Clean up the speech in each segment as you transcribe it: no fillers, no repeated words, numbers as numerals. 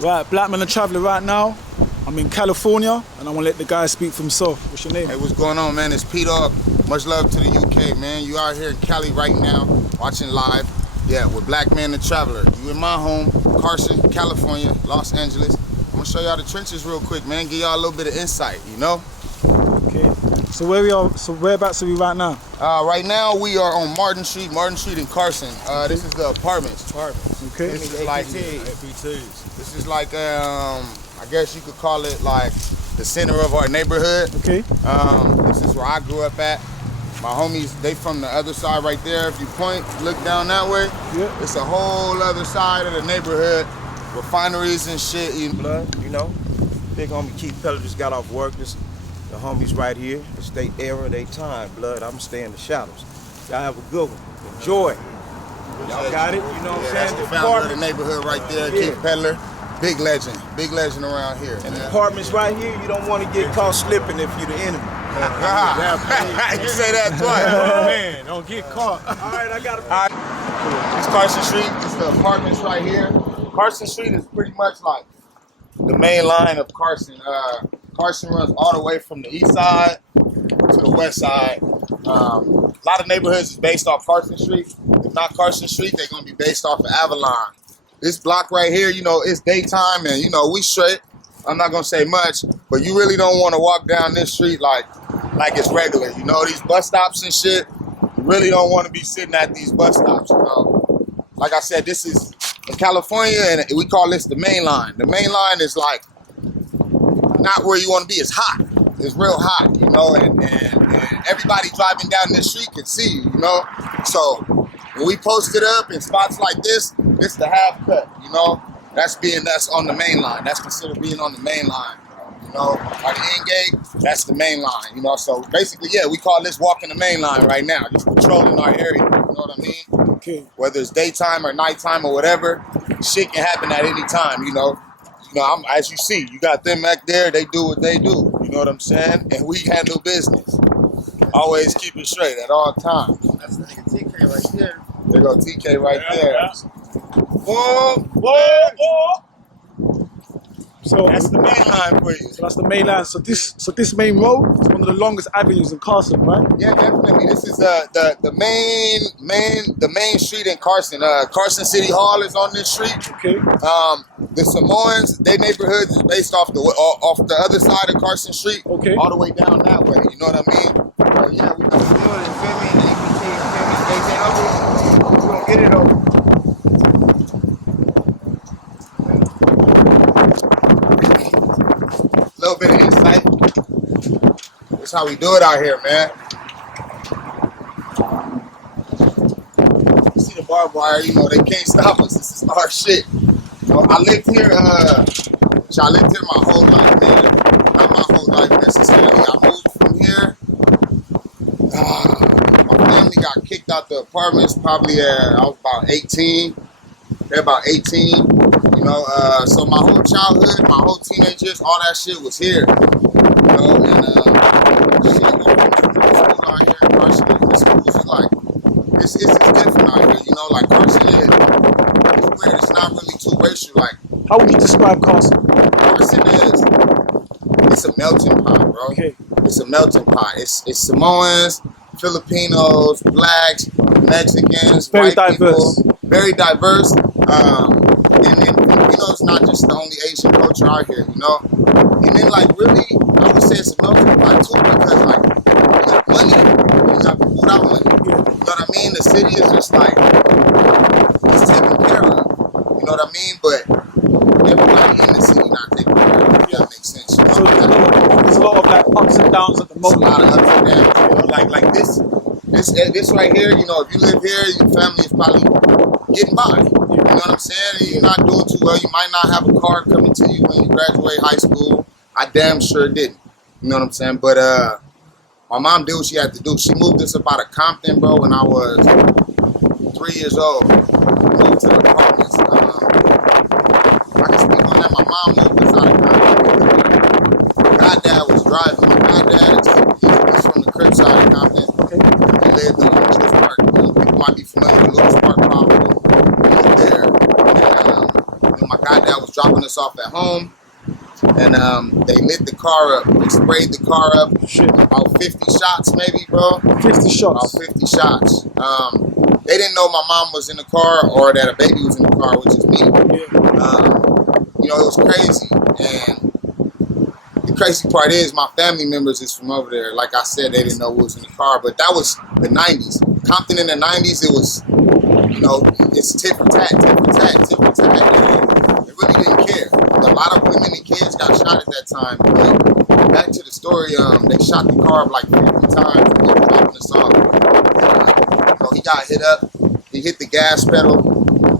Right, Blackman the Traveller right now. I'm in California and I want to let the guy speak for himself. What's your name? Hey, what's going on, man? It's pdawgg. Much love to the UK, man. You out here in Cali right now, watching live. Yeah, with Blackman the Traveller. You in my home, Carson, California, Los Angeles. I'm gonna show y'all the trenches real quick, man. Give y'all a little bit of insight, you know? Okay. So where we are? So whereabouts are we right now? Right now we are on Martin Street in Carson. This is the apartments. Okay. This is like This is like I guess you could call it like the center of our neighborhood. Okay. This is where I grew up at. My homies, they from the other side right there. If you point, look down that way. Yeah. It's a whole other side of the neighborhood. Refineries and shit. Blood, you know. Big homie Keith Peller just got off work. The homies right here. It's their era, their time, blood. I'm staying in the shadows. Y'all have a good one. Enjoy. Y'all got it? You know what I'm saying? That's the founder of the neighborhood right there, Keith Peller. Big legend around here. And the apartments right here, you don't want to get caught slipping if you're the enemy. You say that twice. Oh, man, don't get caught. All right, I got it. It's Carson Street. It's the apartments right here. Carson Street is pretty much like the main line of Carson. Carson runs all the way from the east side to the west side. A lot of neighborhoods is based off Carson Street. If not Carson Street, they're gonna be based off of Avalon. This block right here, you know, it's daytime and you know we straight. I'm not gonna say much, but you really don't want to walk down this street like it's regular. You know, these bus stops and shit. You really don't want to be sitting at these bus stops. You know, like I said, this is in California, and we call this the main line. The main line is like not where you want to be. It's hot. It's real hot, you know, and everybody driving down this street can see you, you know. So when we post it up in spots like this, it's the half cut, you know. That's on the main line. That's considered being on the main line, you know. By the end gate, that's the main line, you know. So basically, yeah, we call this walking the main line right now, just patrolling our area. You know what I mean? Okay. Whether it's daytime or nighttime or whatever, shit can happen at any time, you know. You know, as you see, you got them back there, they do what they do. You know what I'm saying? And we handle business. Always keep it straight at all times. That's the nigga TK right there. There go TK right there. Yeah. Whoa. So That's the main line for you. So that's the main line. So this main road is one of the longest avenues in Carson, right? Yeah, definitely. This is the main street in Carson. Carson City Hall is on this street. Okay. The Samoans, their neighborhoods is based off the other side of Carson Street. Okay. All the way down that way. You know what I mean? So yeah, we got the building, feel me? The APT, feel me? We're gonna get it over. A little bit of insight. That's how we do it out here, man. You see the barbed wire, you know, they can't stop us. This is our shit. You know, I lived here my whole life, man. Not my whole life necessarily. I moved from here. My family got kicked out the apartments probably I was about 18. They're about 18. You know, so my whole childhood, my whole teenage years, all that shit was here. You know, and shit, school out here in Carson, the schools is like, it's different out here, you know, like Carson is weird, it's not really too racial, like. How would you describe Carson? Carson it's a melting pot, bro. Okay. It's a melting pot. It's Samoans, Filipinos, blacks, Mexicans, Very white diverse. people, very diverse. And Filipinos not just the only Asian culture out here, you know. And then like really, I would say it's a melting pot too because like you got money, you got people without money. You know what I mean? The city is just like it's taken care of. You know what I mean? But everybody in the city not taken care of. If that makes sense. You know? So there's a lot of like ups and downs at the moment. A lot of ups and downs. You know, like this right here. You know, if you live here, your family is probably getting by. You know what I'm saying? You're not doing too well. You might not have a car coming to you when you graduate high school. I damn sure didn't. You know what I'm saying? But my mom did what she had to do. She moved us up out of Compton, bro, when I was 3 years old. Moved to the apartments. I can speak on that. My mom moved us out of Compton. My goddad was driving. My goddad, he's from the crib side of Compton. He lived in Lewis Park. People might be familiar with Lewis Park, probably. He lived there. And my goddad dad was dropping us off at home, and they lit the car up. They sprayed the car up. Shit. About 50 shots, maybe, bro. 50 shots. About 50 shots. They didn't know my mom was in the car or that a baby was in the car, which is me. You know, it was crazy. And the crazy part is my family members is from over there. Like I said, they didn't know who was in the car, but that was the 90s. Compton in the 90s, it was, you know, it's tit for tat, tit for tat, tit for tat. And they really didn't care. A lot of women and kids got shot at that time. But back to the story, they shot the car up like 50 times when they were dropping us off. You know, he got hit up. He hit the gas pedal.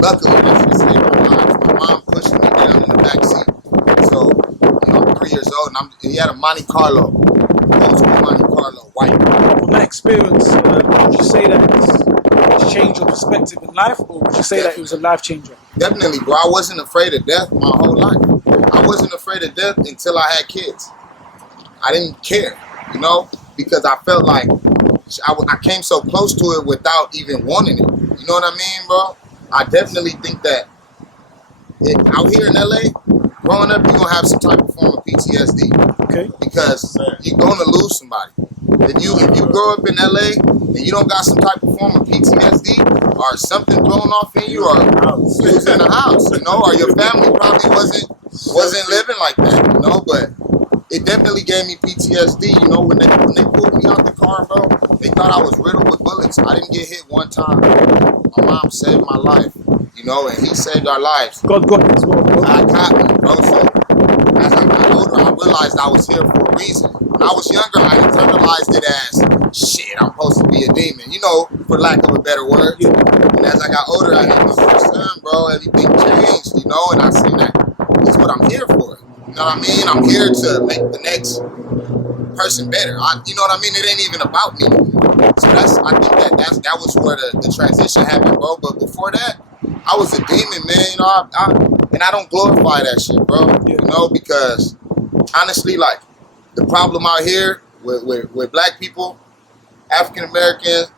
Luckily, that shit saved our lives. My mom pushed me down in the back seat. So, you know, I'm 3 years old, and he had a Monte Carlo, old school Monte Carlo, white. From that experience, would you say that it's changed your perspective in life, or would you say that it was a life changer? Definitely, bro. I wasn't afraid of death my whole life. I wasn't afraid of death until I had kids. I didn't care, you know, because I felt like I came so close to it without even wanting it. You know what I mean, bro? I definitely think that out here in LA, growing up, you're going to have some type of form of PTSD. Okay. Because you're going to lose somebody. If you grow up in LA and you don't got some type of form of PTSD or something thrown off in you, or you was in the house, you know, or your family probably wasn't living like that, you know, but it definitely gave me PTSD, you know, when they pulled me out the car, bro, they thought I was riddled with bullets. I didn't get hit one time. My mom saved my life, you know, and he saved our lives. God got you as well, bro. God got me, bro. So as I got older, I realized I was here for a reason. When I was younger, I internalized it as, shit, I'm supposed to be a demon, you know, for lack of a better word. And as I got older, I had my first son, bro, everything changed, you know, and I seen that this is what I'm here for. You know what I mean? I'm here to make the next person better. You know what I mean? It ain't even about me. So I think that was where the transition happened, bro. But before that, I was a demon, man. You know, and I don't glorify that shit, bro. You know, because honestly, like, the problem out here with black people, African Americans,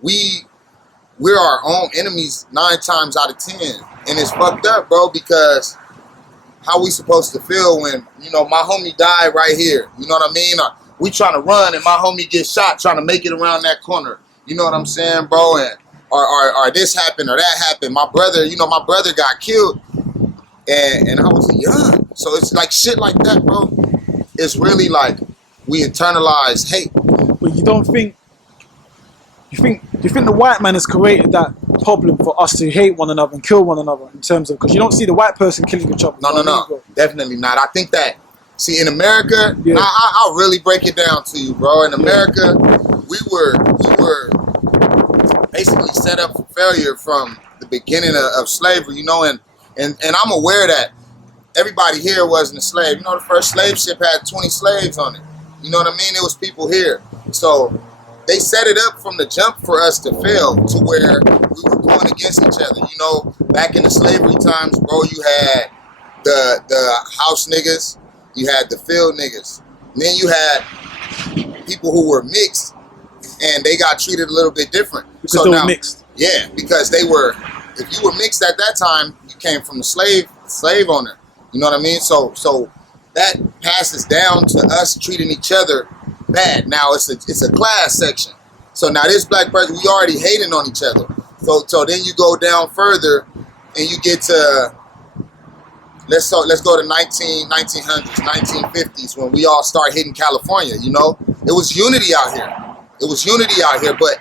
we're our own enemies 9 times out of 10, and it's fucked up, bro. Because how we supposed to feel when, you know, my homie died right here? You know what I mean? Or we trying to run and my homie gets shot trying to make it around that corner. You know what I'm saying, bro? And or this happened or that happened. My brother, you know, my brother got killed, and I was young. So it's like shit like that, bro. It's really like we internalize hate. But you don't think, you think the white man has created that problem for us to hate one another and kill one another, in terms of, because you don't see the white person killing each other. No, definitely not. I think that, see, in America, I'll really break it down to you, bro. In America, we were basically set up for failure from the beginning of slavery, you know, and I'm aware that everybody here wasn't a slave. You know, the first slave ship had 20 slaves on it. You know what I mean? It was people here. So they set it up from the jump for us to fail, to where we were going against each other. You know, back in the slavery times, bro, you had the house niggas, you had the field niggas. And then you had people who were mixed, and they got treated a little bit different. Because they were mixed. Yeah, because they were, if you were mixed at that time, you came from the slave owner. You know what I mean? So that passes down to us treating each other bad. Now it's a class section. So now this black person, we already hating on each other. So then you go down further and you get to, let's go to 1900s, 1950s, when we all start hitting California, you know? It was unity out here. It was unity out here, but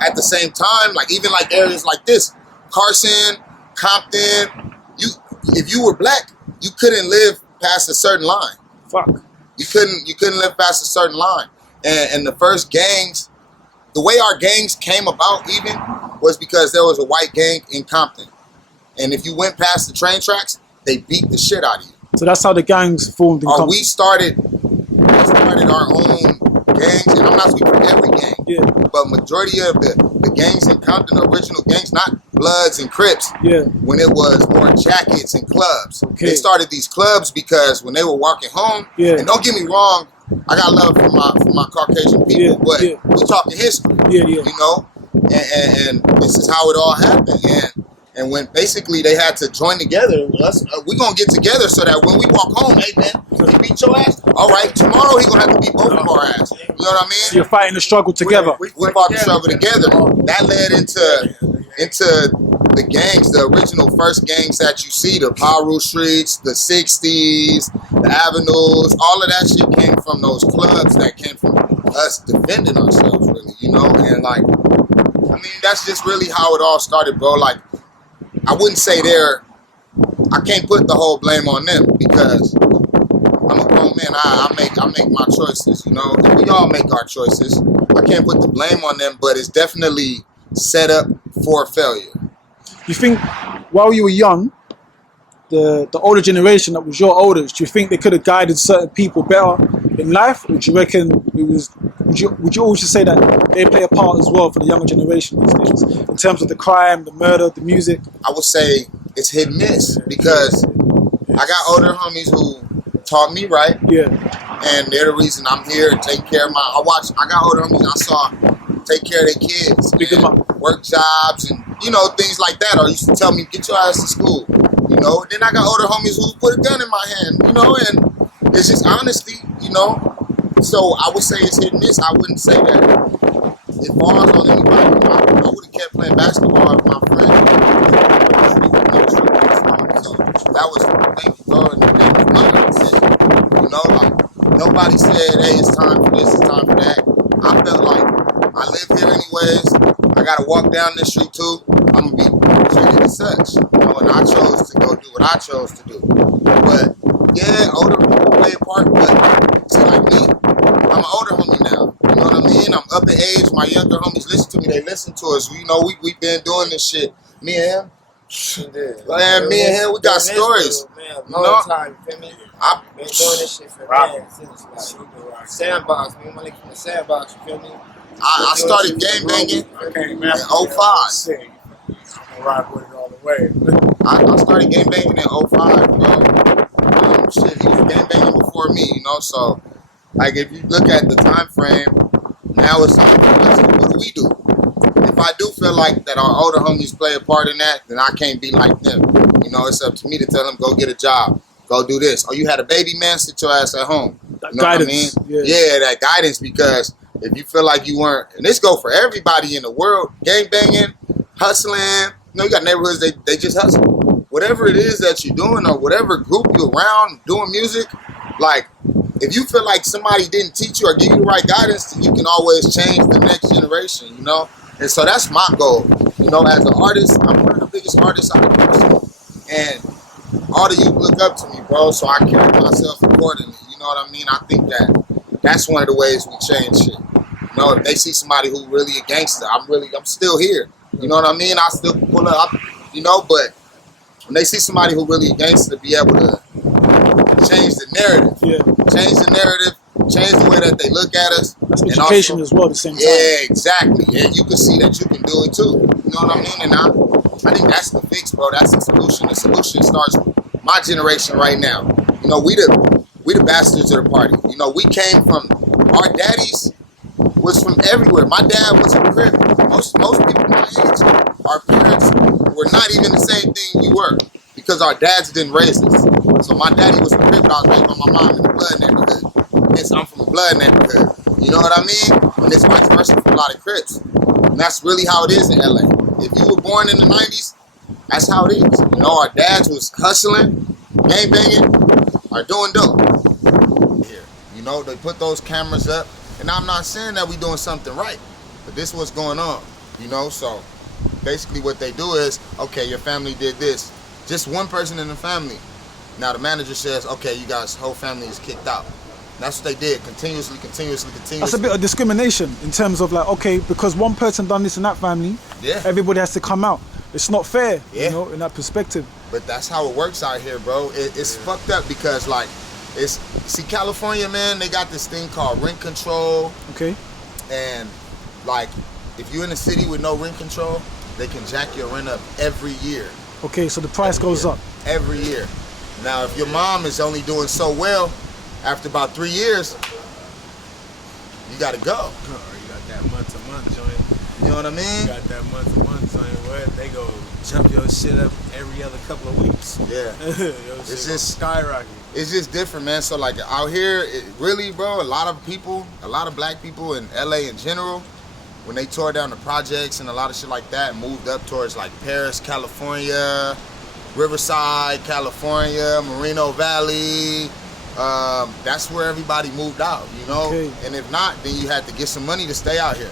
at the same time, like even like areas like this, Carson, Compton, if you were black, you couldn't live past a certain line. Fuck. You couldn't live past a certain line. And the first gangs, the way our gangs came about even was because there was a white gang in Compton. And if you went past the train tracks, they beat the shit out of you. So that's how the gangs formed in Compton. We started our own gangs, and I'm not speaking for every gang, but majority of the gangs in Compton, the original gangs, not Bloods and Crips, when it was more jackets and clubs. They started these clubs because when they were walking home, and don't get me wrong, I got love for my Caucasian people, but we talking history, you know, and this is how it all happened. And when basically they had to join together with us, we gonna get together so that when we walk home, hey man, he beat your ass. All right, tomorrow he gonna have to beat both of our ass. You know what I mean? So you're fighting the struggle together. We fought the struggle together. That led into the gangs, the original first gangs that you see, the Paru Streets, the 60s, the Avenues, all of that shit came from those clubs that came from us defending ourselves, really, you know? And like, I mean, that's just really how it all started, bro. Like, I wouldn't say I can't put the whole blame on them because I'm a grown man. I make my choices, you know? And we all make our choices. I can't put the blame on them, but it's definitely set up for failure. You think while you were young, the older generation that was your elders, do you think they could have guided certain people better in life? Or do you reckon it was, would you always say that they play a part as well for the younger generation these days in terms of the crime, the murder, the music? I would say it's hit and miss because I got older homies who taught me right. Yeah. And they're the reason I'm here and taking care of I got older homies I saw take care of their kids, work jobs and, you know, things like that. Or used to tell me, get your ass to school, you know. Then I got older homies who put a gun in my hand, you know, and it's just honesty, you know. So I would say it's hit and miss. I wouldn't say that it falls on anybody. I would have kept playing basketball with my friend. So that was, thank you, bro, and that was my decision. You know, like, nobody said, hey, it's time for this, it's time for that. I felt like I live here anyways. I gotta walk down this street too. I'm gonna be treated as such. You know, and I chose to go do what I chose to do. But yeah, older people play a part, but see, like me, I'm an older homie now. You know what I mean? I'm up in age. My younger homies listen to me. They listen to us. You know, we've been doing this shit. Me and him. Man, me and him, we got stories. Man, long time, you feel me? I've been doing this shit for since like sandbox. Me and my nigga from the sandbox, you feel me? I started game banging in 05. Rock with it all the way. I started game banging in 05, bro. Shit, he was game banging before me, you know. So, like, if you look at the time frame, now it's time for us. What do we do? If I do feel like that our older homies play a part in that, then I can't be like them. You know, it's up to me to tell them, go get a job, go do this. Oh, you had a baby, man, sit your ass at home. That you know guidance. what I mean? Yeah, that guidance, because if you feel like you weren't, and this go for everybody in the world, gang banging, hustling, you know, you got neighborhoods, they just hustle. Whatever it is that you're doing or whatever group you're around doing music, like, if you feel like somebody didn't teach you or give you the right guidance, then you can always change the next generation, you know? And so that's my goal. You know, as an artist, I'm one of the biggest artists out of Carson. And all the youth look up to me, bro, so I carry myself accordingly. You know what I mean? I think that that's one of the ways we change shit. You know, if they see somebody who really a gangster, I'm still here. You know what I mean? I still pull up, you know, but when they see somebody who really a gangster, be able to change the narrative. Yeah. Change the narrative, change the way that they look at us. That's education also, as well at the same time. Yeah, exactly. And you can see that you can do it too. You know what I mean? And I think that's the fix, bro. That's the solution. The solution starts with my generation right now. You know, we the bastards of the party. You know, we came from, our daddies was from everywhere. My dad was a crib. Most people my age, our parents were not even the same thing we were because our dads didn't raise us. So my daddy was a crib, but I was raised by my mom in the blood neighborhood. Hence, I'm from a blood neighborhood. You know what I mean? And it's vice versa for a lot of Crips. And that's really how it is in LA. If you were born in the 90s, that's how it is. You know, our dads was hustling, gang banging, or doing dope. Here, you know, they put those cameras up, and I'm not saying that we doing something right, but this is what's going on, you know? So basically what they do is, okay, your family did this. Just one person in the family. Now the manager says, okay, you guys, whole family is kicked out. And that's what they did, continuously. That's a bit of discrimination in terms of like, okay, because one person done this in that family, yeah, everybody has to come out. It's not fair, yeah, you know, in that perspective. But that's how it works out here, bro. It's fucked up because, like, see, California, man, they got this thing called rent control. Okay. And, like, if you're in a city with no rent control, they can jack your rent up every year. Okay, so the price goes up. Every year. Now, if your mom is only doing so well, after about 3 years, you gotta go. You got that month-to-month joint. You know what I mean? You got that month-to-month joint. What? They go jump your shit up every other couple of weeks. Yeah. It's just skyrocketing. It's just different, man. So like out here, really, bro, a lot of black people in LA in general, when they tore down the projects and a lot of shit like that, moved up towards like Paris, California, Riverside, California, Moreno Valley. That's where everybody moved out, you know? Okay. And if not, then you had to get some money to stay out here.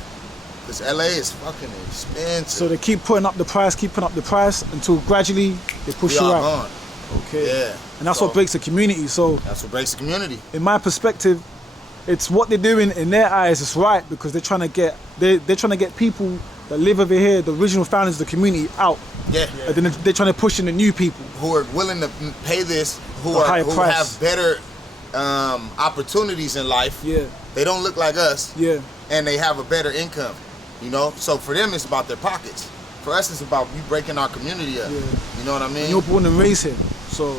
Because LA is fucking expensive. So they keep putting up the price until gradually they push you out. Gone. Okay. Yeah. And that's what breaks the community. So that's what breaks the community. In my perspective, it's what they're doing in their eyes is right because they're trying to get people that live over here, the original founders of the community, out. Yeah. And then they're trying to push in the new people who are willing to pay this, who have better opportunities in life. Yeah. They don't look like us. Yeah. And they have a better income. You know? So for them it's about their pockets. For us it's about you breaking our community up. Yeah. You know what I mean? And you're born and raised here. So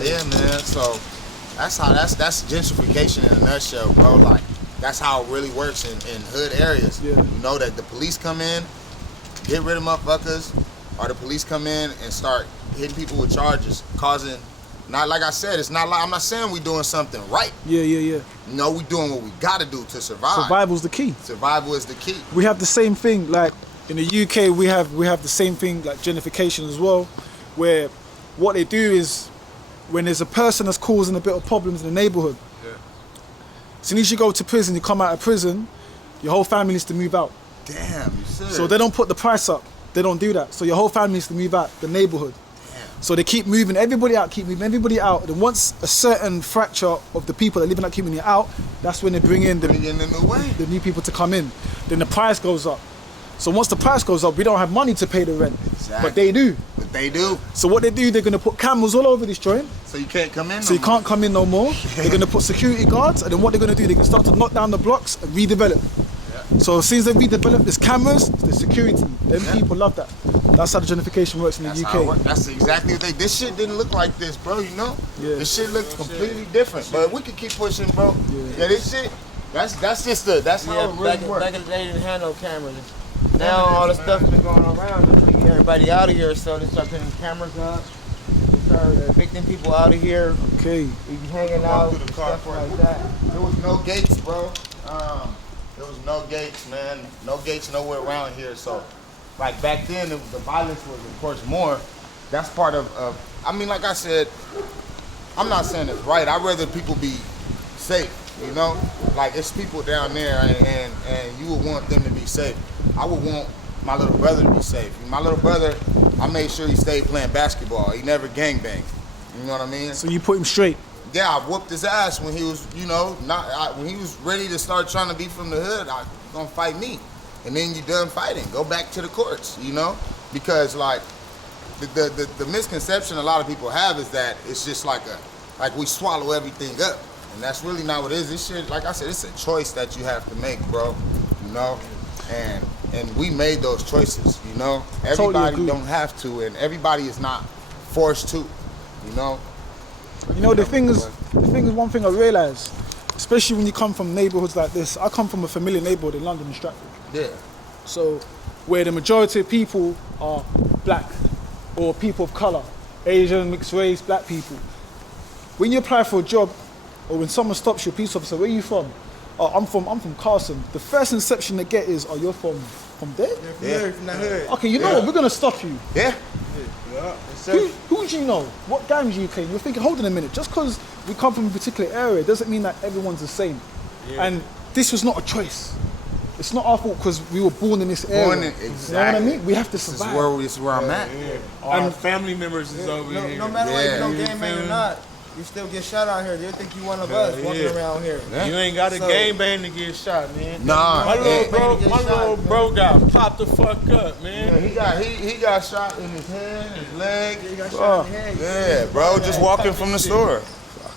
yeah, man. So that's gentrification in a nutshell, bro. Like that's how it really works in hood areas. Yeah. You know that the police come in, get rid of motherfuckers, or the police come in and start hitting people with charges, causing. Not like I said, it's not like I'm not saying we doing something right. Yeah. You know, we doing what we gotta do to survive. Survival's the key. Survival is the key. We have the same thing, like in the UK we have the same thing like gentrification as well, where what they do is when there's a person that's causing a bit of problems in the neighborhood, as soon as you go to prison, you come out of prison, your whole family needs to move out. Damn, you serious? So they don't put the price up. They don't do that. So your whole family needs to move out the neighborhood. So they keep moving everybody out, and once a certain fracture of the people that live in that community are out, that's when they bring in the new people to come in. Then the price goes up. So once the price goes up, we don't have money to pay the rent. Exactly. But they do. So what they do, they're gonna put cameras all over this joint. So you can't come in. So you can't come in no more. They're gonna put security guards, and then what they're gonna do, they can start to knock down the blocks and redevelop. So as soon as they redevelop, there's cameras, there's security. Them people love that. That's how the gentrification works in the UK. That's exactly what this shit didn't look like this, bro, you know? Yeah. This shit looks completely different. But we can keep pushing, bro. Yeah, this shit, that's just that's how it really works. Back in the day, they didn't have no cameras. Now all the stuff's been going around to get everybody out of here, so they start putting cameras up. They start evicting people out of here. Okay. We be hanging out, stuff like that. There was no gates, bro. There was no gates, man. No gates nowhere around here. So, like back then, the violence was, of course, more. That's part of. I mean, like I said, I'm not saying it's right. I'd rather people be safe. You know, like it's people down there, and you would want them to be safe. I would want my little brother to be safe. My little brother, I made sure he stayed playing basketball. He never gangbanged. You know what I mean? So you put him straight. Yeah, I whooped his ass when he was, you know, when he was ready to start trying to be from the hood. I gonna fight me, and then you done fighting, go back to the courts, you know, because like the misconception a lot of people have is that it's just like we swallow everything up, and that's really not what it is. This shit, like I said, it's a choice that you have to make, bro. You know, and we made those choices. You know, everybody totally don't have to, and everybody is not forced to. You know. You know, the thing is one thing I realised, especially when you come from neighbourhoods like this. I come from a familiar neighbourhood in London, in Stratford. Yeah. So, where the majority of people are black or people of colour, Asian, mixed race, black people. When you apply for a job, or when someone stops you, a police officer, where are you from? Oh, I'm from Carson. The first inception they get is, oh, you're from there? Yeah, from the hood. Okay, you know what? We're gonna stop you. Yeah. Who do you know? What gangs you claim? You're thinking, hold on a minute, just because we come from a particular area doesn't mean that everyone's the same. Yeah. And this was not a choice. It's not our fault because we were born in this area. Exactly. You know what I mean? We have to survive. This is where I'm at. Yeah. Our family members is over here. No matter whether you don't gangbang or not, you still get shot out here. They think you one of us walking around here. Yeah. You ain't got a gangbang to get shot, man. Nah. My little bro got popped the fuck up, man. Yeah, he got shot in his hand, his leg. He got shot in the head. Yeah, bro, just walking from the store.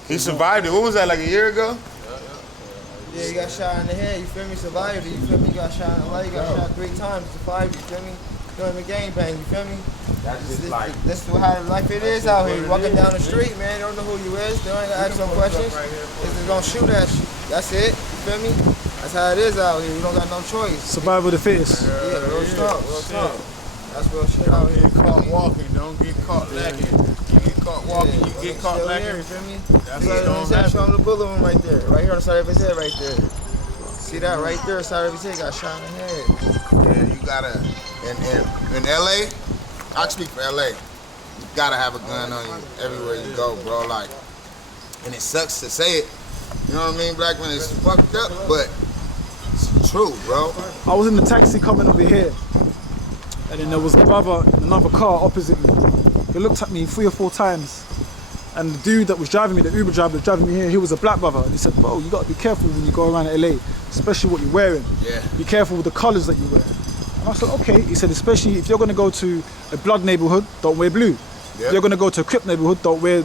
He survived it. What was that, like a year ago? Yeah, he got shot in the head. You feel me? Survived it. You feel me? He got shot in the leg. He got shot 3 times. Survived. You feel me? Doing the gangbang. You feel me? This is how life it is out here. You walking down the street, man. They don't know who you is. They don't ask no questions. They're just gonna shoot at you. That's it. You feel me? That's how it is out here. You don't got no choice. Survival of the fittest. Yeah, real talk. That's real shit out Don't here. get caught walking. Don't get caught lacking. You get caught walking, you get caught Still lacking. here, you feel me? That's See, what don't that show him happen. the bullet wound right there. Right here on the side of his head right there. See that right there, side of his head got shot in the head. Yeah, you gotta, in LA, I speak for LA, you gotta have a gun on you everywhere you go, bro. Like, and it sucks to say it, you know what I mean, Blackman? It's fucked up, but it's true, bro. I was in the taxi coming over here, and then there was a brother in another car opposite me. He looked at me 3 or 4 times, and the dude that was driving me, the Uber driver that was driving me here, he was a black brother, and he said, bro, you gotta be careful when you go around LA, especially what you're wearing. Yeah. Be careful with the colors that you wear. And I said, okay. He said, especially if you're gonna go to a blood neighborhood, don't wear blue. If you're gonna go to a Crip neighborhood, don't wear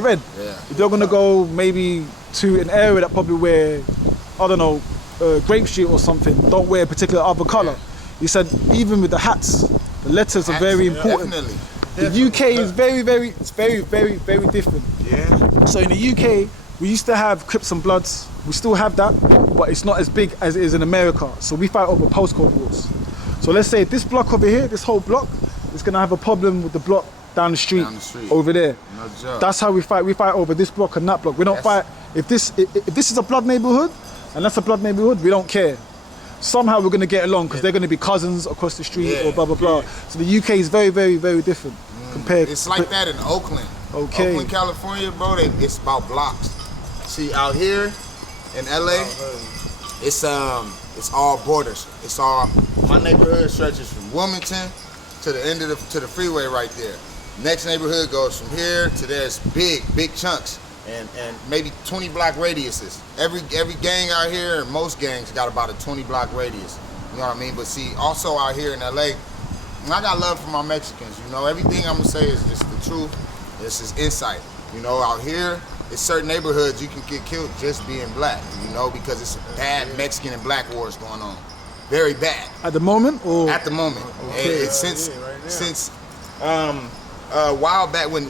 red. Yeah. If you're gonna go maybe to an area that probably wear, I don't know, Grape Street or something, don't wear a particular other color. He said, even with the hats, the letters are very important. Definitely. The UK is very different. Yeah. So in the UK, we used to have Crips and Bloods. We still have that, but it's not as big as it is in America. So we fight over postcode wars. So let's say this block over here, this whole block, is gonna have a problem with the block down the street, over there. No joke. That's how we fight. We fight over this block and that block. We don't fight if this is a blood neighborhood and that's a blood neighborhood. We don't care. Somehow we're gonna get along because they're gonna be cousins across the street or blah blah blah. So the UK is very different compared. It's like that in Oakland. Okay. Oakland, California, bro. It's about blocks. See, out here in LA, it's all borders. It's all, my neighborhood stretches from Wilmington to the end of the freeway right there. Next neighborhood goes from here to there's big chunks and maybe 20 block radiuses. Every gang out here, and most gangs got about a 20 block radius. You know what I mean? But see, also out here in LA, and I got love for my Mexicans. You know, everything I'm gonna say is just the truth. This is insight. You know, out here, it's certain neighborhoods you can get killed just being black. You know, because it's bad Mexican and black wars going on. Very bad. At the moment, or at the moment, it's since a while back when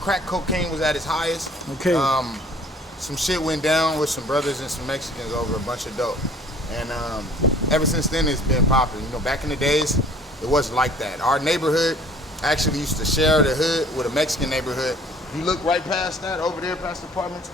crack cocaine was at its highest. Okay. Some shit went down with some brothers and some Mexicans over a bunch of dope, and ever since then it's been popular. You know, back in the days, it wasn't like that. Our neighborhood actually used to share the hood with a Mexican neighborhood. You look right past that over there, past the apartments,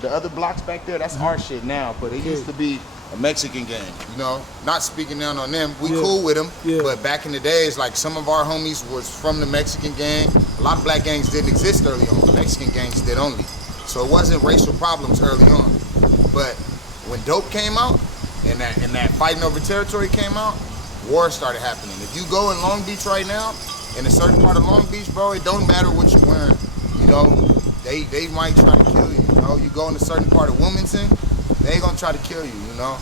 the other blocks back there. That's our shit now, but it used to be a Mexican gang, you know, not speaking down on them. We cool with them, but back in the days, like some of our homies was from the Mexican gang. A lot of black gangs didn't exist early on. The Mexican gangs did only. So it wasn't racial problems early on. But when dope came out and that fighting over territory came out, war started happening. If you go in Long Beach right now, in a certain part of Long Beach, bro, it don't matter what you're wearing. You know, they might try to kill you. You know, you go in a certain part of Wilmington, they gonna try to kill you, you know,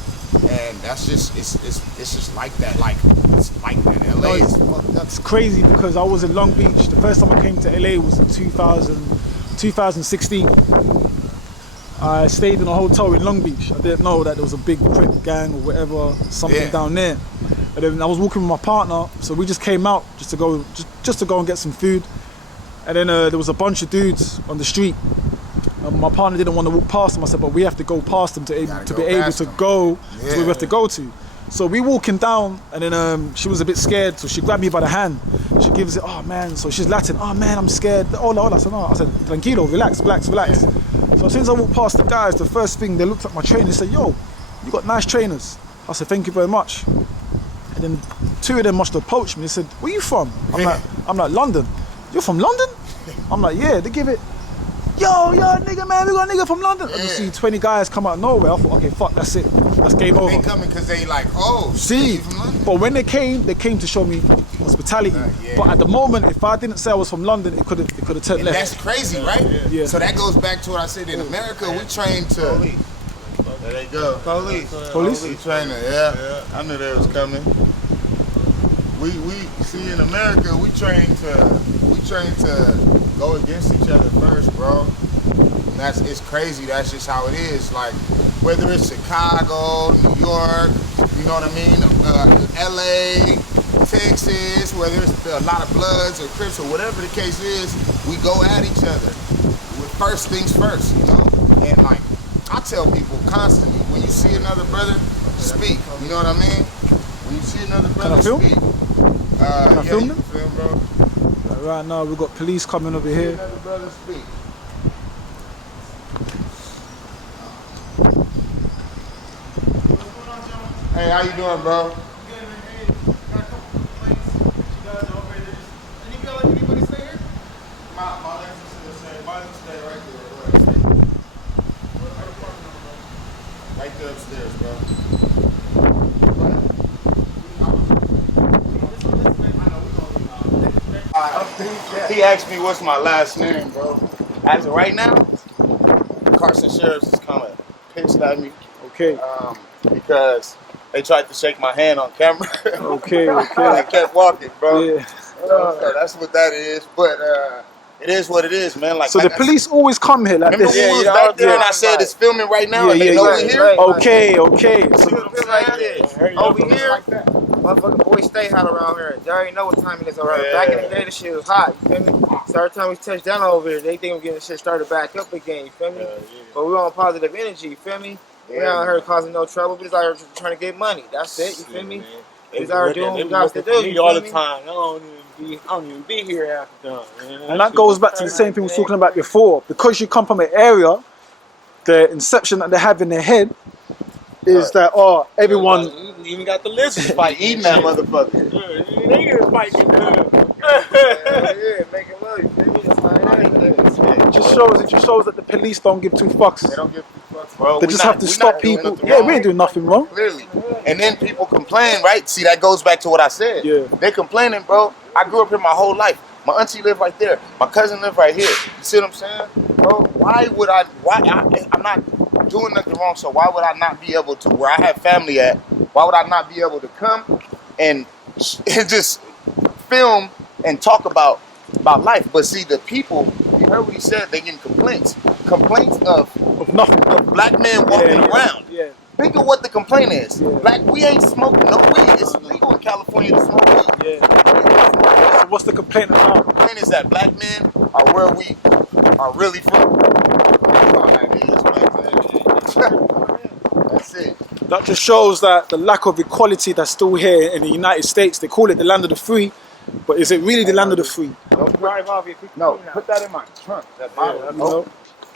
and that's just it's just like that. Like it's like that. LA is fucked up. It's crazy because I was in Long Beach. The first time I came to LA was in 2016. I stayed in a hotel in Long Beach. I didn't know that there was a big Crip gang or whatever, something down there. And then I was walking with my partner, so we just came out just to go and get some food. And then there was a bunch of dudes on the street. My partner didn't want to walk past them. I said, but we have to go past them to be able to go to where we have to go to. So we walking down, and then she was a bit scared, so she grabbed me by the hand. She gives it, oh man, so she's Latin. Oh man, I'm scared. Hola. I said, no. I said, tranquilo, relax. So as soon as I walked past the guys, the first thing they looked at my trainer, they said, yo, you got nice trainers. I said, thank you very much. And then 2 of them must have approached me. They said, where you from? I'm like, London. You're from London? I'm like, yeah. They give it, yo, nigga, man, we got a nigga from London. And you see 20 guys come out of nowhere. I thought, okay, fuck, that's it. That's game over. They coming because they like, oh, see, from London? But when they came to show me hospitality. But at the moment, if I didn't say I was from London, it could have turned left. That's crazy, right? Yeah. So that goes back to what I said. In America, we train to. There they go. Police trainer, I knew they was coming. We see in America, we train to go against each other first, bro. And it's crazy. That's just how it is. Like whether it's Chicago, New York, you know what I mean, LA, Texas, whether it's a lot of Bloods or Crips or whatever the case is, we go at each other. With first things first, you know. And like I tell people constantly, when you see another brother, speak. You know what I mean? When you see another brother, speak. I Yeah, film you them? can film, bro. Right now we've got police coming over here. Let the brother speak. Hey, how you doing, bro? Right there upstairs, bro. He asked me what's my last name, bro. As of right now, Carson Sheriff's is kind of pissed at me Okay. because they tried to shake my hand on camera. Okay, And I okay. kept walking, bro. Yeah. So that's what that is. But it is what it is, man. Like, So the police always come here like remember this? when we was back there and I said it's filming right now and they know we're here? Okay, okay. See So, what I'm like this. Over here, motherfucking boy stay hot around here. They already know what time it is around here. Back in the day, the shit was hot, you feel me? So every time we touch down over here, they think we're getting shit started back up again, you feel me? But we're on positive energy, you feel me? We out here causing no trouble, we just out here trying to get money. That's it, you feel me? We just out here doing what we got to do, you all feel the me? time. I don't even be here after done. and that goes back to the same thing we were talking about before. Because you come from an area, the inception that they have in their head is that, oh, everyone... You even got the lizards By fighting. eating that motherfucker. They here fighting in the hood. Yeah, making love, you feel me? That's how it is. It just shows that the police don't give two fucks. They don't give two fucks, bro. They just have to stop people. Yeah, we ain't doing nothing wrong. Clearly. And then people complain, right? See, that goes back to what I said. Yeah. They're complaining, bro. I grew up here my whole life. My auntie lived right there. My cousin lived right here. You see what I'm saying? Bro, I'm not doing nothing wrong, so why would I not be able to, where I have family at, why would I not be able to come and just film and talk about life? But see, the people, you heard what he said, they getting complaints. Complaints of Nothing. black men walking around. Yeah. Think of what the complaint is. Yeah. Like, we ain't smoking no weed. It's illegal in California to smoke weed. Yeah. So what's the complaint The about? complaint is that black men are where we are really from. That's it. That just shows that the lack of equality that's still here in the United States. They call it the land of the free, but is it really the land of the free? Don't drive off if you No, put that in my trunk. That bottle. You know?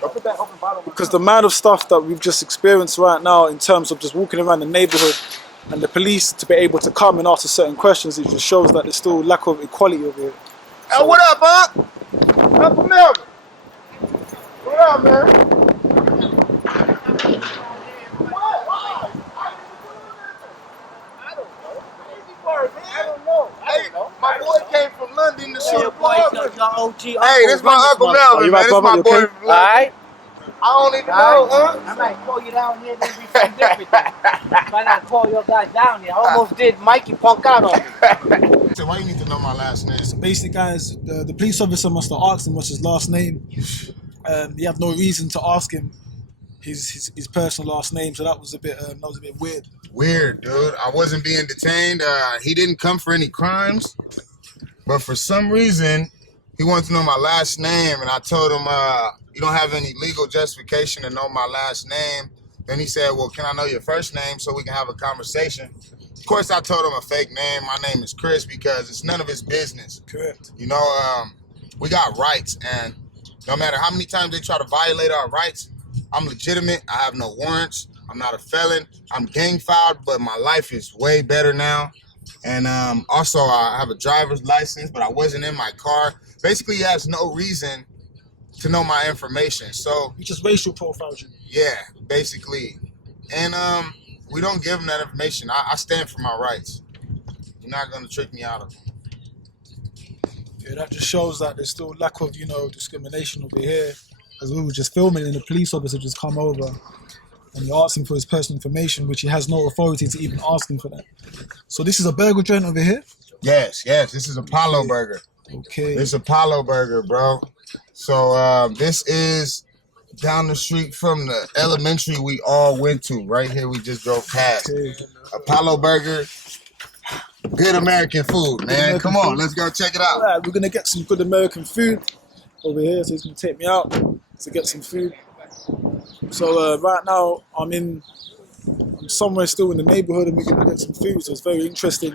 Don't put that open bottle in my Because the amount of stuff that we've just experienced right now in terms of just walking around the neighborhood and the police to be able to come and answer certain questions, it just shows that there's still lack of equality over here. Hey, what up, Unc? Uncle Melvin. What up, man? My boy came from London to shoot a vlog. Hey, this my Uncle Melvin, you man. right, This brother? my You boy okay? from London. I don't even know, huh? I might call you down here, then we some different. Might not call your guy down here. I almost did Mikey punk out on me. So why you need to know my last name? Basically, guys, the police officer must have asked him what's his last name. He had no reason to ask him his personal last name, so that was a bit weird. Weird, dude. I wasn't being detained. He didn't come for any crimes, but for some reason, he wanted to know my last name, and I told him, you don't have any legal justification to know my last name. Then he said, well, can I know your first name so we can have a conversation? Of course, I told him a fake name. My name is Chris because it's none of his business. Correct. You know, we got rights, and no matter how many times they try to violate our rights, I'm legitimate. I have no warrants. I'm not a felon. I'm gang filed, but my life is way better now. And also, I have a driver's license, but I wasn't in my car. Basically, he has no reason to know my information. So He just racial profiled you. yeah, basically. And we don't give him that information. I stand for my rights. You're not gonna trick me out of them. Yeah, that just shows that there's still lack of, discrimination over here. As we were just filming and the police officer just come over and you ask him for his personal information, which he has no authority to even ask him for that. So this is a burger joint over here? Yes, this is Apollo Burger. Okay. It's Apollo Burger, bro. So this is down the street from the elementary we all went to. Right here, we just drove past. Okay. Apollo Burger. Good American food, man. American Come on, food. let's go check it All out. right, we're going to get some good American food over here. So he's going to take me out to get some food. So right now, I'm somewhere still in the neighborhood and we're going to get some food. So it's very interesting,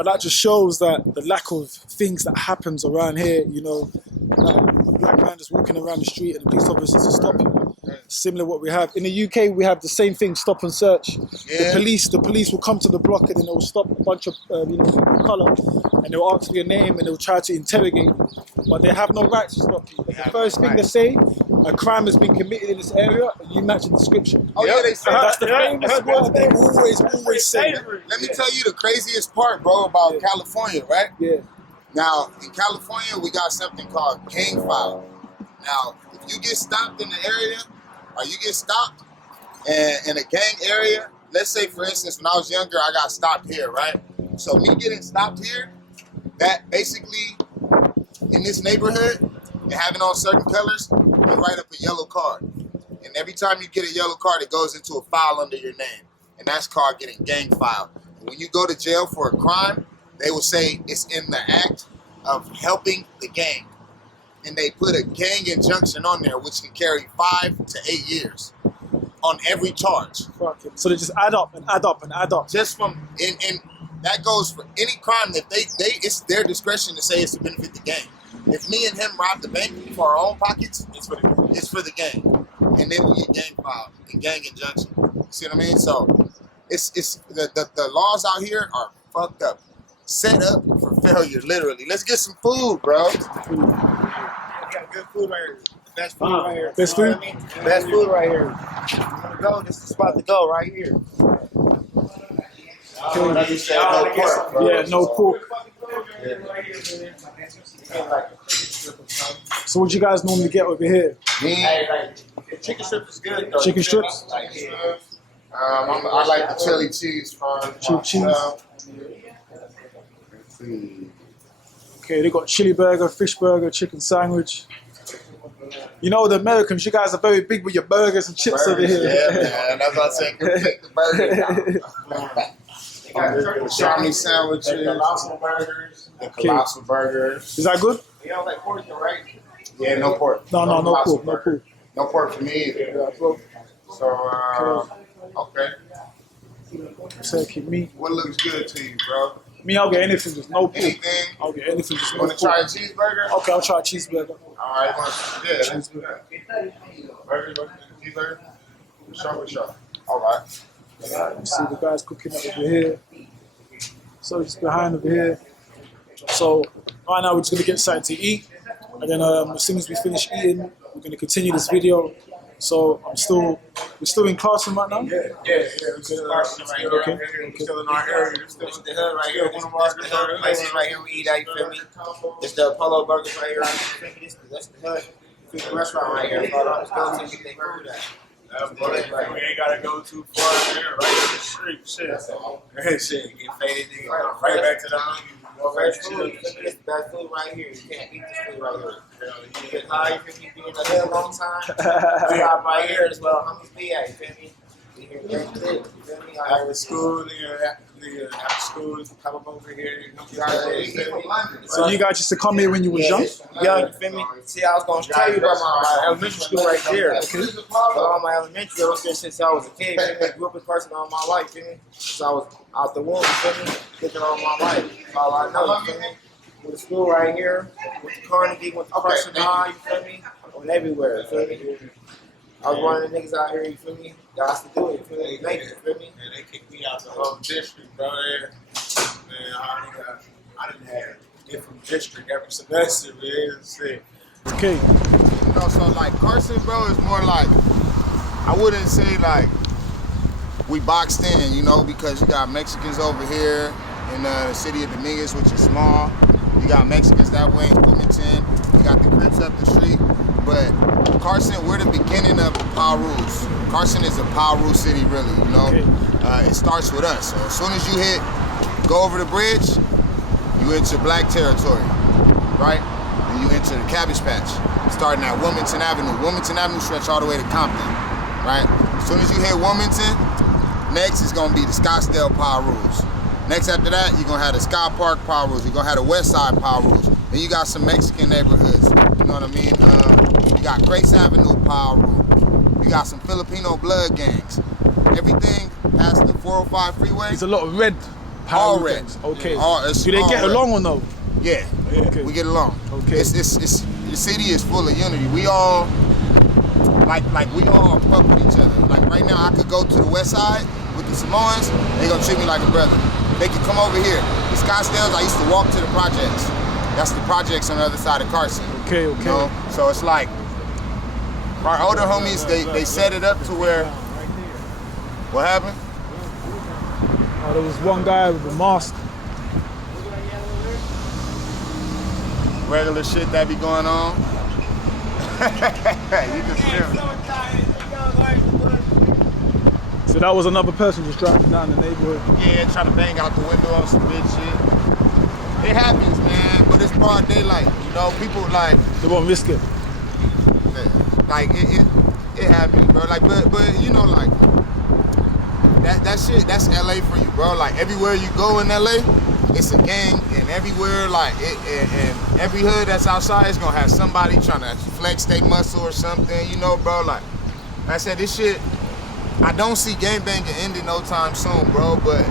but that just shows that the lack of things that happens around here. You know, like a black man just walking around the street and the police officers to stop him. Similar what we have in the UK, we have the same thing: stop and search. Yeah. The police will come to the block and then they'll stop a bunch of people of color, and they'll ask for your name and they'll try to interrogate you. But they have no right to stop you. The first thing they say, a crime has been committed in this area, and you match the description. Oh yeah, they say That's the famous word they always say. Let me tell you the craziest part, bro, about California, right? Yeah. Now, in California, we got something called gang file. Now, if you get stopped in the area, or you get stopped in a gang area, let's say, for instance, when I was younger, I got stopped here, right? So me getting stopped here, that basically, in this neighborhood, and having on certain colors, they write up a yellow card. And every time you get a yellow card, it goes into a file under your name. And that's called getting gang filed. When you go to jail for a crime, they will say it's in the act of helping the gang. And they put a gang injunction on there, which can carry 5 to 8 years on every charge. So they just add up and add up and add up. Just from, and that goes for any crime that it's their discretion to say it's to benefit the gang. If me and him rob the bank for our own pockets, it's for the gang. And then we get gang filed and gang injunction. See what I mean? So it's the laws out here are fucked up. Set up for failure, literally. Let's get some food, bro. We got good food right here. Best food right here. Best You know food? what I mean? Best food right here. You wanna go? This is the spot to go right here. Yeah, no pork. So what you guys normally get over here? Chicken strips is good, though. Chicken strips? I like the chili cheese from Chili cheese. Okay, they got chili burger, fish burger, chicken sandwich. You know, the Americans, you guys are very big with your burgers and chips over here. Yeah, man. That's what I said. Take the burger. Charmy sandwiches. The colossal burgers. Is that good? You don't like pork, right? Yeah, no pork. No pork, no pork. No pork for me either. So, okay. Turkey meat. What looks good to you, bro? Me, I'll get anything, just no pork. Anything? I'll get anything, just You no want to try a pork. cheeseburger? Okay, I'll try a cheeseburger. All right, yeah, let's do that. Burger, cheeseburger? Sure. All right. You see the guys cooking up over here. So just behind over here. So right now we're just gonna get something to eat, and then as soon as we finish eating, we're gonna continue this video. So we're still in Carson right now. Yeah. We're still in Carson right here. Okay. We're still in our area. We're still in the hood right here. One of our hood places right here we eat at, you feel me? It's the Apollo Burgers right here. That's the hood food restaurant right here. So let's go to get their food at. We ain't gotta go too far there, right in the street. Shit, get faded, nigga. Right back to the home. Fresh food. This the best food right here. You can't beat this food right here. You get high, you feel me? Be in the hood a long time. We got right here as well. Homies be at, you feel me? Be here every day. You feel me? After school, nigga, after school, come up over here. So you guys used to come here when you was young? Young, you feel me? See, I was gonna tell you about my elementary school right there. So all my elementary, I was there since I was a kid. You feel me? I grew up in Carson all my life, you feel me? So I was out the womb, you feel me? Living all my life. That's all I know, you feel me? Went to school right here. Went to Carnegie, went to Carson High, you feel me? I went everywhere, you feel me? I was one of the niggas out here, you feel me? Got to do it, you feel me? Make it, you feel me? Man, they kicked me out the whole district, bro. Man, I didn't have a different district every semester, man. Shit. Okay. You know, so like Carson, bro, is more like, I wouldn't say like we boxed in, you know, because you got Mexicans over here in the city of Dominguez, which is small. You got Mexicans that way in Bloomington. You got the Crips up the street. But Carson, we're the beginning of the power rules. Carson is a power rule city, really, you know. It starts with us. So as soon as you go over the bridge, you enter black territory, right? And you enter the Cabbage Patch, starting at Wilmington Avenue. Wilmington Avenue stretch all the way to Compton, right? As soon as you hit Wilmington, next is gonna be the Scottsdale power rules. Next after that, you're gonna have the Sky Park power rules. You're gonna have the West Side power rules. Then you got some Mexican neighborhoods, you know what I mean? You got Grace Avenue power rule. You got some Filipino blood gangs. Everything past the 405 freeway. There's a lot of red all Pyro red. gangs. Okay. It's Do they all get red. along or no? Yeah, Okay. we get along. Okay. It's the city is full of unity. We all like we all fuck with each other. Like right now, I could go to the west side with the Samoans. They gonna treat me like a brother. They can come over here. The Scottsdales, I used to walk to the projects. That's the projects on the other side of Carson. Okay. You know? So it's like our older homies. They set it up to where. What happened? Oh, there was one guy with a mask. Regular shit that be going on. You can feel it. So that was another person just driving down the neighborhood. Yeah, trying to bang out the window on some bitch shit. It happens, man, but it's broad daylight. You know, people like They won't risk it. it happens, bro. Like, but you know, like that shit. That's LA for you, bro. Like everywhere you go in LA, it's a gang, and everywhere, like and every hood that's outside is gonna have somebody trying to flex their muscle or something. You know, bro. Like I said, this shit. I don't see gangbanging ending no time soon, bro, but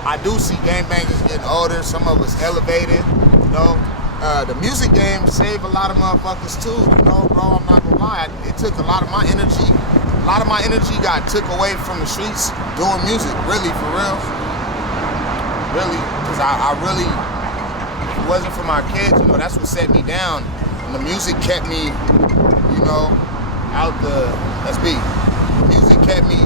I do see gangbangers getting older, some of us elevated, you know. The music game saved a lot of motherfuckers too, you know, bro, I'm not gonna lie. It took a lot of my energy. A lot of my energy got took away from the streets doing music, really, for real. Really, because I really, if it wasn't for my kids, you know, that's what set me down. And the music kept me, you know, out the, let's be. Music kept me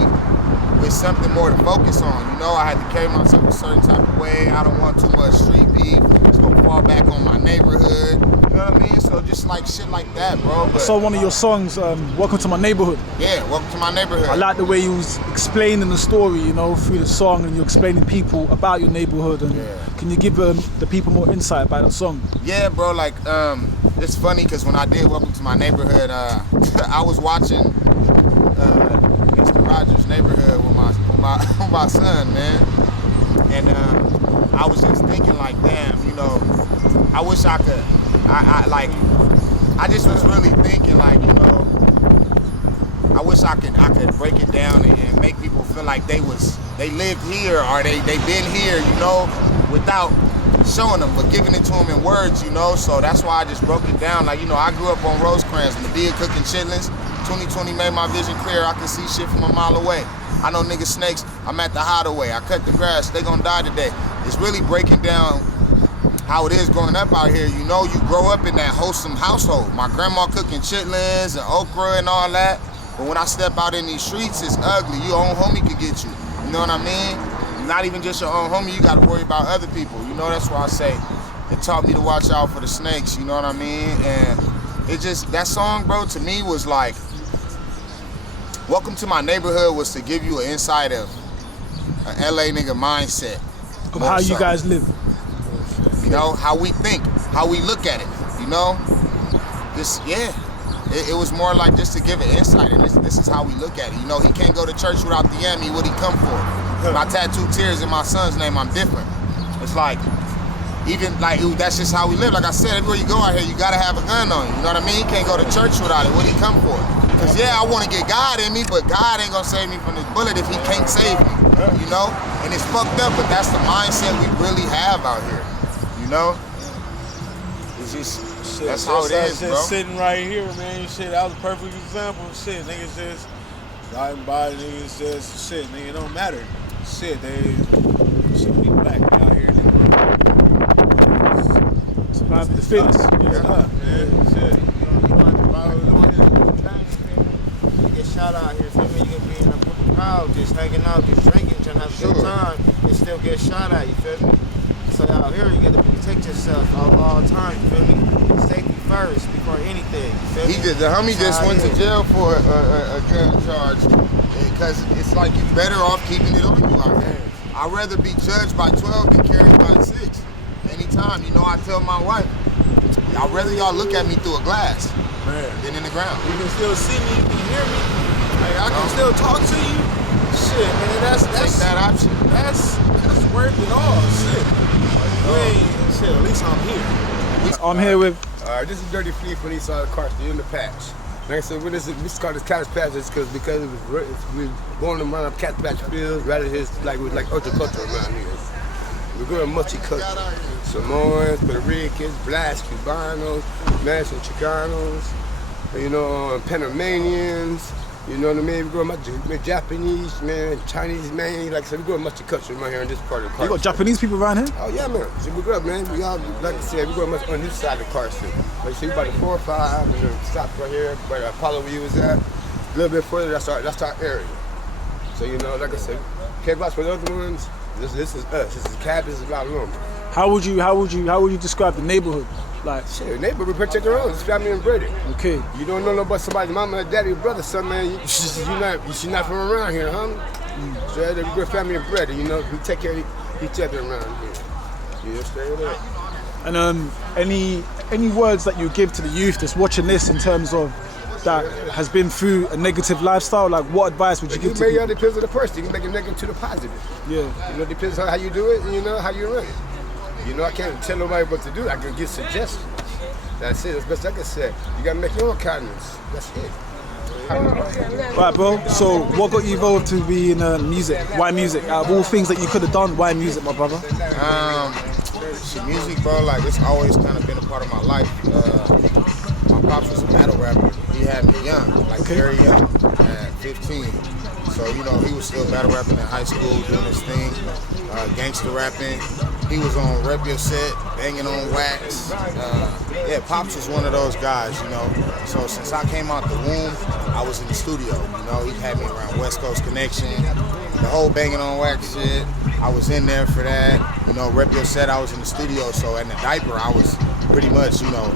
with something more to focus on. You know, I had to carry myself a certain type of way. I don't want too much street beef. It's gonna fall back on my neighborhood. You know what I mean? So just like shit like that, bro. I saw one of your songs, Welcome to My Neighborhood. Yeah, welcome to my neighborhood. I like the way you was explaining the story, you know, through the song, and you're explaining people about your neighborhood. And can you give the people more insight about that song? Yeah, bro. Like, it's funny because when I did Welcome to My Neighborhood, I was watching Mr. Rogers' Neighborhood with my son, man, and I was just thinking like, damn, you know, I wish I could. I just was really thinking like, you know, I wish I could break it down and make people feel like they lived here or they been here, you know, without showing them, but giving it to them in words, you know. So that's why I just broke it down. Like, you know, I grew up on Rosecrans, Medea cooking chitlins. 2020 made my vision clear. I can see shit from a mile away. I know niggas snakes. I'm at the hideaway. I cut the grass. They gonna die today. It's really breaking down how it is growing up out here. You know, you grow up in that wholesome household. My grandma cooking chitlins and okra and all that. But when I step out in these streets, it's ugly. Your own homie could get you. You know what I mean? Not even just your own homie. You gotta worry about other people. You know, that's why I say it taught me to watch out for the snakes. You know what I mean? And it just, that song, bro, to me was like, Welcome to My Neighborhood was to give you an insight of an LA nigga mindset. Of how you guys live. You know, how we think, how we look at it, you know? It was more like just to give an insight, and this is how we look at it. You know, he can't go to church without the Yami. What he come for? When I tattoo tears in my son's name, I'm different. It's like, even like, that's just how we live. Like I said, everywhere you go out here, you gotta have a gun on you. You know what I mean? He can't go to church without it. What he come for? Cause yeah, I wanna get God in me, but God ain't gonna save me from this bullet if he can't save me, you know? And it's fucked up, but that's the mindset we really have out here, you know? It's just, shit, that's how it is, bro. Sitting right here, man, shit, that was a perfect example. Shit, niggas just driving by, niggas just, shit, nigga, it don't matter. Shit, we black out here, nigga. Survive the fittest. Yeah, shit. You get shot out here, feel me? You can be in a crowd, just hanging out, just drinking, trying to have a good time, and still get shot at, you feel me? So out here, you gotta protect yourself all the time, you feel me? Safety first before anything, you feel me? The homie just went to jail for a gun charge, because it's like you're better off keeping it on you out here. I'd rather be judged by 12 than carried by 6. Anytime, you know, I tell my wife, I'd rather y'all look at me through a glass than in the ground. You can still see me, you can hear me, like, I can still talk to you. Shit, man, that's take that option. That's worth it all, shit. Shit, at least I'm here. I'm here with... This is Dirty Flea from East Side of Carson, in the patch. Like I said, this is called this Cabbage Patch because it was we going around Cabbage Patch fields rather than like it was like ultra culture around here. We grew up multicultural. Samoans, Puerto Ricans, Blacks, Cubanos, Mexican, Chicanos, you know, Panamanians. You know what I mean? We grew up Japanese, man, Chinese, man. Like I said, we grew up multicultural right here in this part of Carson. You got Japanese people around here? Oh yeah, man. So we grew up, man. We all, like I said, we grew up much on this side of Carson. Like see, about the 4 or 5, and then stop right here, where Apollo where you was at. A little bit further, that's our area. So you know, like I said, can't watch for the other ones. This is us. This is Cab. This is La Loma. How would you describe the neighborhood? Like, shit, neighbor, we protect their own. It's family and brother. Okay. You don't know about somebody's mama, daddy, brother, son, man. You're not from around here, huh? So they're good family and brother. You know, we take care of each other around here. Yeah, straight up. And any words that you give to the youth that's watching this in terms of that has been through a negative lifestyle? Like, what advice would you give to people? It depends on the person. You can make it negative to the positive. Yeah. You know, it depends on how you do it and you know how you run it. You know, I can't tell nobody what to do. I can give suggestions. That's it. That's best I can say. You gotta make your own kindness. That's it. Right, bro. So, what got you involved to be in music? Why music? Out of all things that you could have done, why music, my brother? Music, bro. Like it's always kind of been a part of my life. My pops was a battle rapper. He had me young, like very young, at 15. So, you know, he was still battle rapping in high school, doing his thing, gangster rapping. He was on Rep Your Set, banging on wax. Yeah, Pops was one of those guys, you know. So since I came out the womb, I was in the studio, you know. He had me around West Coast Connection, the whole banging on wax shit. I was in there for that. You know, Rep Your Set, I was in the studio. So in the diaper, I was pretty much, you know,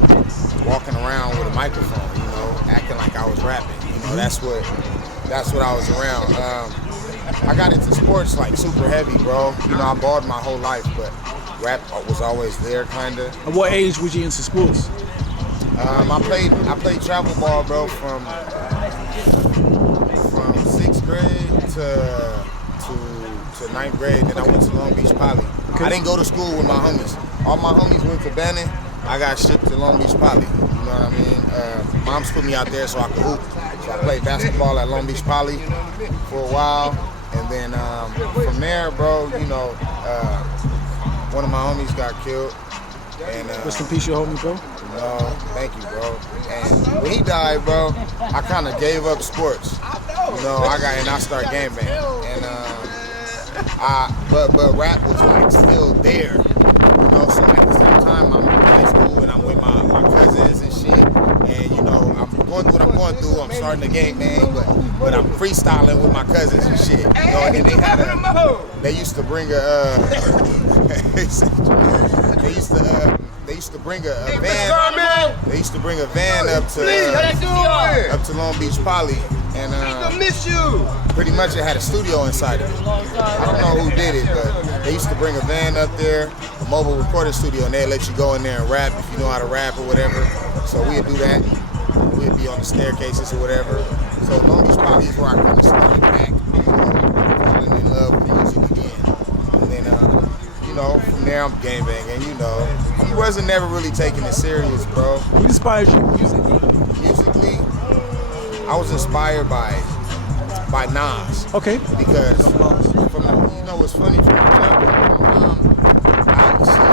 walking around with a microphone, you know, acting like I was rapping. You know, that's what I was around. I got into sports like super heavy, bro. You know, I balled my whole life, but rap was always there, kinda. At what age was you into sports? I played travel ball, bro, from 6th grade to 9th grade. Then I went to Long Beach Poly. Okay. I didn't go to school with my homies. All my homies went to Bannon. I got shipped to Long Beach Poly. You know what I mean? Moms put me out there so I could hoop. So I played basketball at Long Beach Poly for a while. And then from there, bro, you know, one of my homies got killed. And rest in peace, your homie, bro. Thank you, bro. And when he died, bro, I kind of gave up sports. You know, I started gangbang. And but rap was like still there. You know, so at the same time, I'm in high school and I'm with my cousins and shit. And you know, I'm going through what I'm going through. I'm starting to gangbang, but I'm freestyling with my cousins and shit. You know, and then they used to bring a they used to bring a van. They used to bring a van up to Long Beach Poly, and pretty much it had a studio inside of it. I don't know who did it, but they used to bring a van up there, a mobile recording studio, and they'd let you go in there and rap if you know how to rap or whatever. So we'd do that. We'd be on the staircases or whatever. So Long Beach Poly is where I kind of started back, falling in love with music again. And then, you know, from there I'm gangbanging, you know. I wasn't never really taking it serious, bro. Who inspired you musically? Musically, I was inspired by Nas. Okay. Because you know what's funny, from my mom,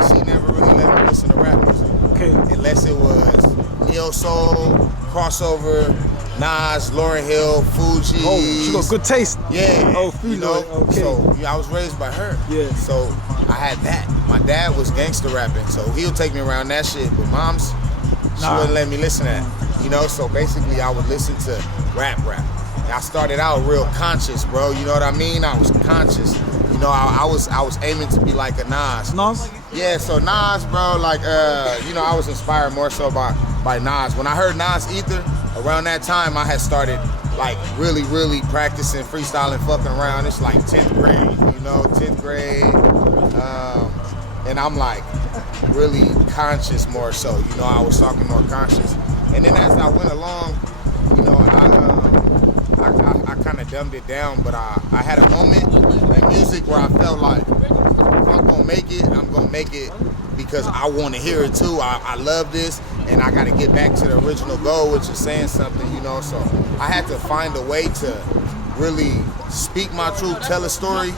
she never really let me listen to rap music. Okay. Unless it was neo soul, crossover, Nas, Lauryn Hill, Fuji. Oh, she got good taste. Yeah. Oh, Fuji. You know, okay. So I was raised by her. Yeah. So I had that. My dad was gangster rapping, so he'll take me around that shit. But mom's, she wouldn't let me listen to that. You know, so basically I would listen to rap. And I started out real conscious, bro. You know what I mean? I was conscious. You know, I was aiming to be like a Nas. Nas? Yeah, so Nas, bro, like, you know, I was inspired more so by Nas. When I heard Nas Ether, around that time I had started like really practicing freestyling, fucking around. It's like 10th grade, you know, 10th grade. And I'm like really conscious more so, you know, I was talking more conscious. And then as I went along, you know, I kind of dumbed it down, but I had a moment in music where I felt like if I'm gonna make it, I'm gonna make it because I want to hear it too. I love this, and I got to get back to the original goal, which is saying something, you know. So I had to find a way to really speak my truth, tell a story,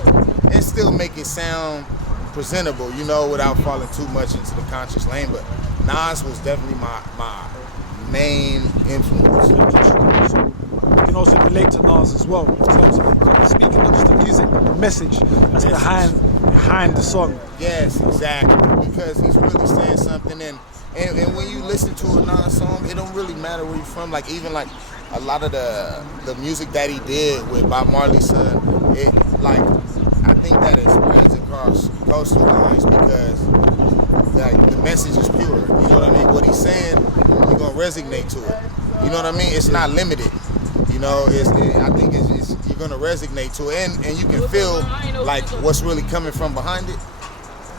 and still make it sound presentable, you know, without falling too much into the conscious lane. But Nas was definitely my main influence. You can also relate to Nas as well in terms of speaking not just the music, but the message that's behind the song. Yes, exactly. Because he's really saying something, and when you listen to a Nas song, it don't really matter where you're from. Like even like a lot of the music that he did with Bob Marley's son, it like I think that it spreads across coastal lines because like the message is pure. You know what I mean? What he's saying, you're gonna resonate to it. You know what I mean? It's not limited. You know, I think it's you're gonna resonate to it, and you can feel like what's really coming from behind it,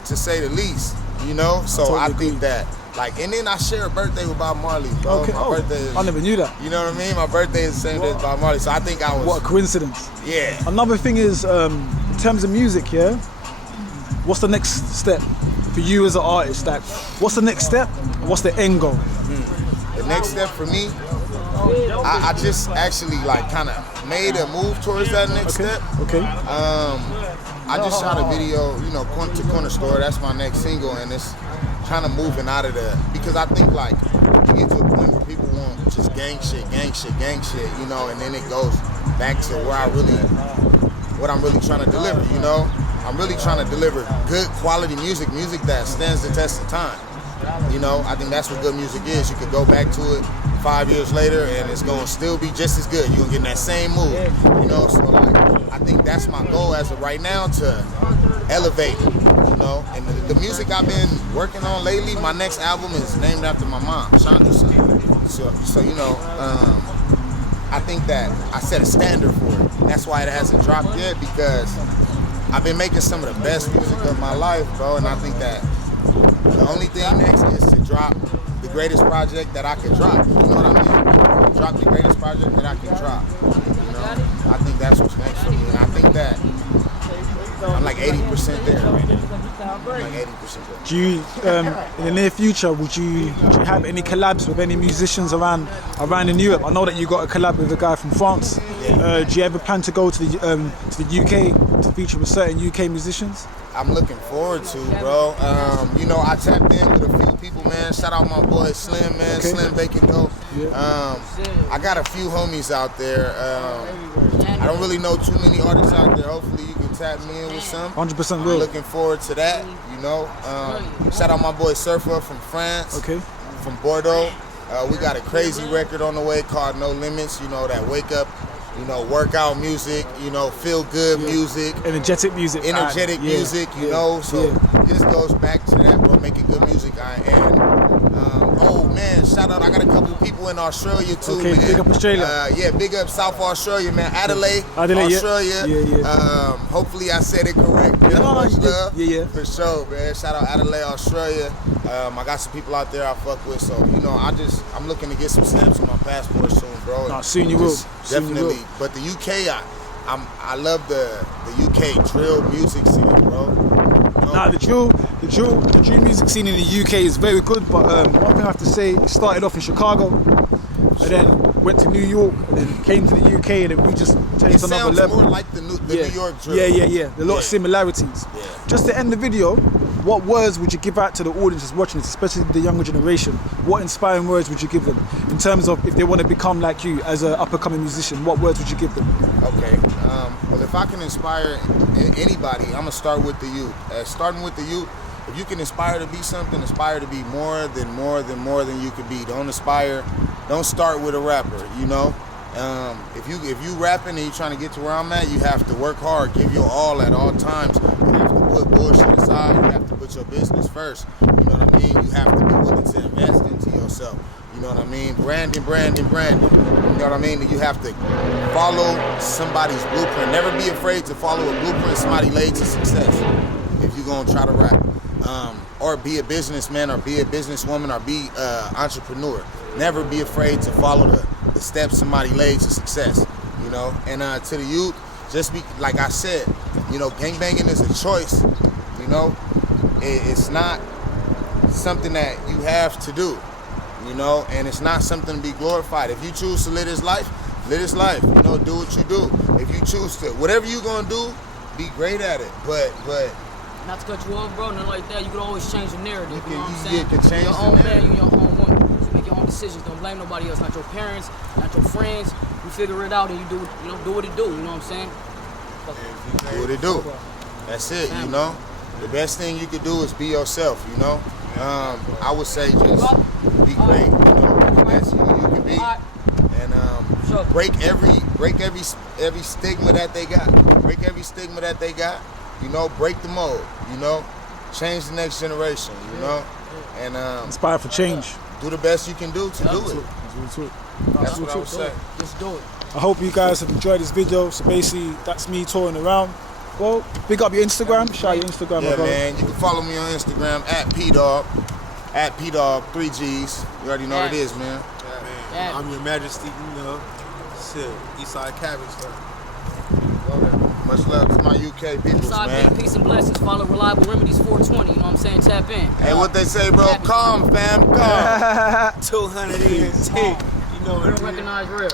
to say the least. You know, so I think that like, and then I share a birthday with Bob Marley. Bro. Okay. My birthday is, I never knew that. You know what I mean? My birthday is the same day as Bob Marley, so I think I was. What a coincidence. Yeah. Another thing is, in terms of music, yeah, what's the next step for you as an artist? Like, what's the next step? What's the end goal? The next step for me, I just actually like kind of made a move towards that next step. Okay. I just shot a video, you know, to Corner Store. That's my next single, and it's kind of moving out of the, because I think like you get to a point where people want just gang shit, you know, and then it goes back to where what I'm really trying to deliver, you know. I'm really trying to deliver good quality music that stands the test of time. You know, I think that's what good music is. You could go back to it 5 years later and it's gonna still be just as good. You're gonna get in that same mood, you know. So like, I think that's my goal as of right now, to elevate, you know. And the music I've been working on lately, my next album is named after my mom, Shonda's son. So you know, I think that I set a standard for it. That's why it hasn't dropped yet, because I've been making some of the best music of my life, bro. And I think that the only thing next is to drop the greatest project that I could drop. You know what I mean? Drop the greatest project that I can drop. You know? I think that's what's next for me. And I think that I'm like 80% there right now. I'm like 80% there. Do you, in the near future, would you have any collabs with any musicians around in Europe? I know that you got a collab with a guy from France. Yeah. Do you ever plan to go to the UK to feature with certain UK musicians? I'm looking forward to, bro. You know, I tapped in with a few people, man. Shout out my boy Slim, man. Okay. Slim Bacon Dope. Yeah. I got a few homies out there. I don't really know too many artists out there. Hopefully you can tap me in with some. 100% real. I'm looking forward to that, you know. Shout out my boy Surfer from France. Okay. From Bordeaux. We got a crazy record on the way called No Limits, you know, that wake up, you know, workout music, you know, feel good music. Energetic music. Energetic music, you know. So this goes back to that, bro, making good music. Oh man, shout out, I got a couple of people in Australia too, okay, man. Big up Australia. Yeah, big up South Australia, man. Adelaide, Australia. Yeah. Hopefully I said it correct. Much love. Yeah. For sure, man. Shout out Adelaide, Australia. I got some people out there I fuck with, so you know, I'm looking to get some stamps on my passport soon, bro. No, soon you will. Definitely. But the UK, I love the UK drill music scene, bro. Nah, the drill music scene in the UK is very good, but one thing I have to say, it started off in Chicago, and then went to New York, and then came to the UK, and then we just changed another level. It sounds more like the New York drill. Yeah. There are a lot of similarities. Yeah. Just to end the video, what words would you give out to the audience watching this, especially the younger generation? What inspiring words would you give them in terms of if they want to become like you as an up-and-coming musician? What words would you give them? Okay. Well, if I can inspire anybody, I'm gonna start with the youth. Starting with the youth, if you can inspire to be something, aspire to be more than you could be. Don't start with a rapper, you know. If you rapping and you trying to get to where I'm at, you have to work hard, give your all at all times. You have to put bullshit aside. You have to put your business first. You know what I mean? You have to be willing to invest into yourself. You know what I mean? Branding. You know what I mean? You have to follow somebody's blueprint. Never be afraid to follow a blueprint somebody laid to success. If you're gonna try to rap, or be a businessman, or be a businesswoman, or be an entrepreneur. Never be afraid to follow the steps somebody laid to success, you know. And to the youth, just be, like I said, you know, gangbanging is a choice, you know. It's not something that you have to do, you know, and it's not something to be glorified. If you choose to live this life, you know, do what you do. If you choose to, whatever you're gonna do, be great at it. But not to cut you off, bro, nothing like that. You can always change the narrative. You know what I'm you saying? can change You're your the own man, narrative. you're your own woman. So make your own decisions. Don't blame nobody else. Not your parents, not your friends. You figure it out and you do what it do. You know what I'm saying? Do what it do. That's it, you know? The best thing you could do is be yourself, you know? I would say just be great, you know? The best you can be. And break every stigma that they got. Break every stigma that they got. You know, break the mold, you know? Change the next generation, you know? And Inspire for change. do the best you can do to do it. That's what I would say. Just do it. I hope you guys have enjoyed this video. So basically, that's me touring around. Well, pick up your Instagram. Shout out your Instagram, Yeah, my brother. man. You can follow me on Instagram at pdawgg, at pdawgg 3 G's. You already know what it is, man. Man, I'm your majesty, you know. Shit, Eastside Cabbage, though. Much love to my UK peoples, Side man. big peace and blessings. Follow Reliable Remedies 420. You know what I'm saying? Tap in. Hey, what they say, bro? Calm, fam, calm. 200 ENT. You know We what don't it is. recognize real.